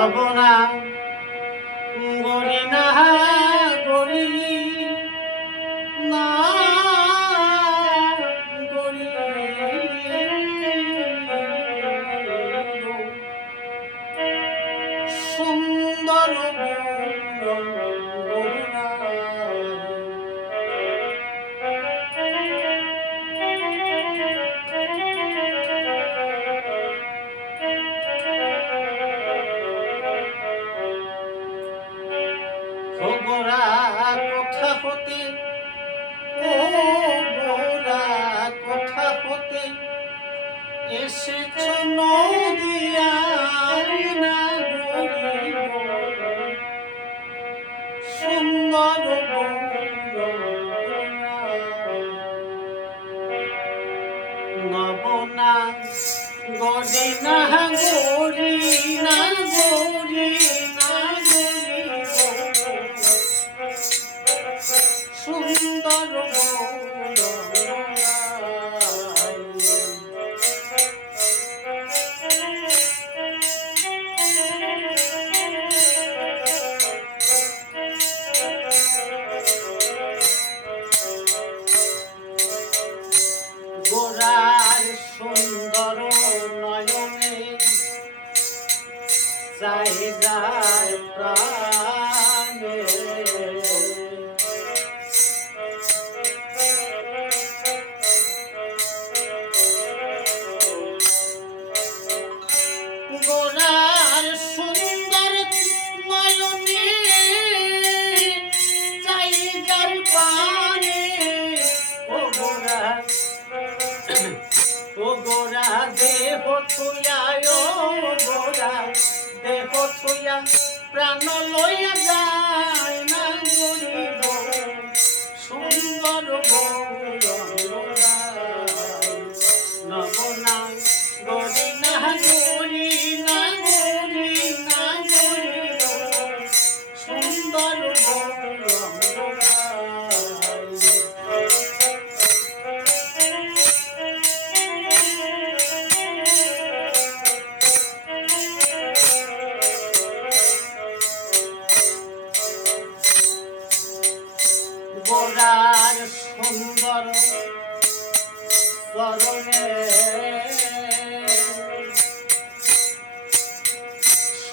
যাব না 是真浓的。ছুয়ায় গোড়া দেহ ছুয়া প্রাণ লইয়া যায়।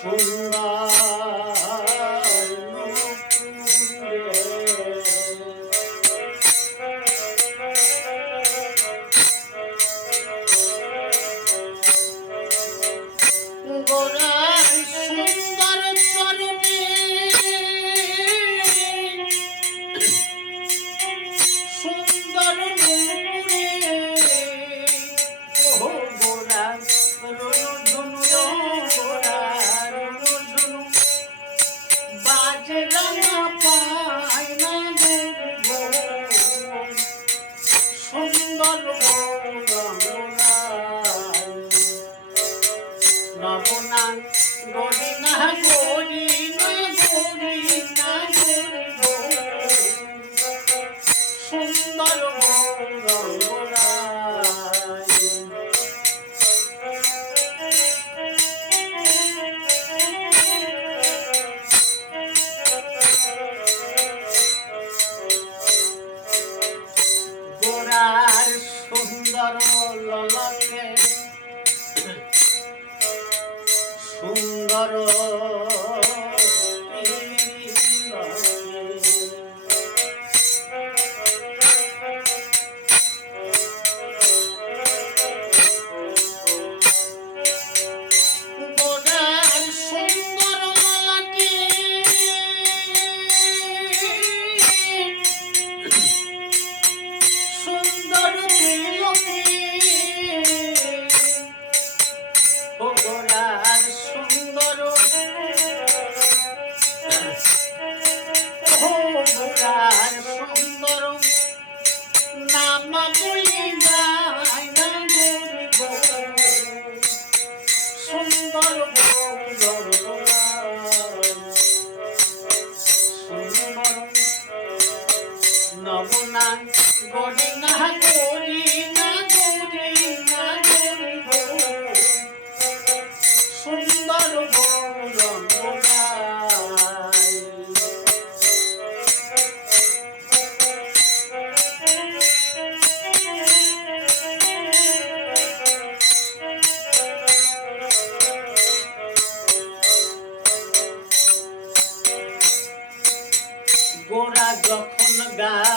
Oh. 나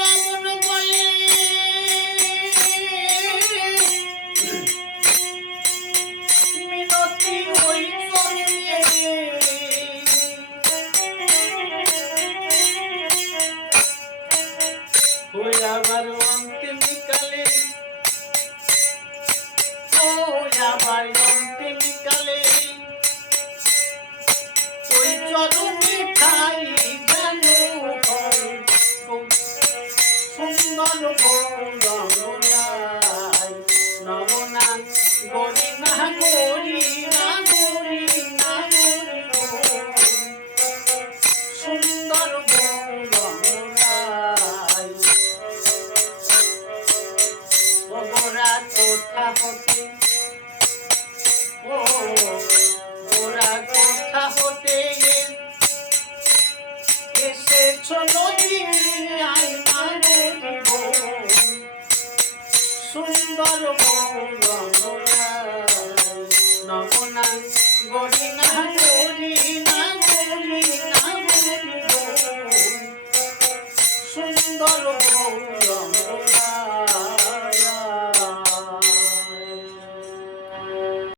ওই আবার অন্তিমকালে ওই আবার ওই চরণে ঠাই যেন সুন্দর ওরা কথা হতে। ও ওরা কোথা হতে এসেছ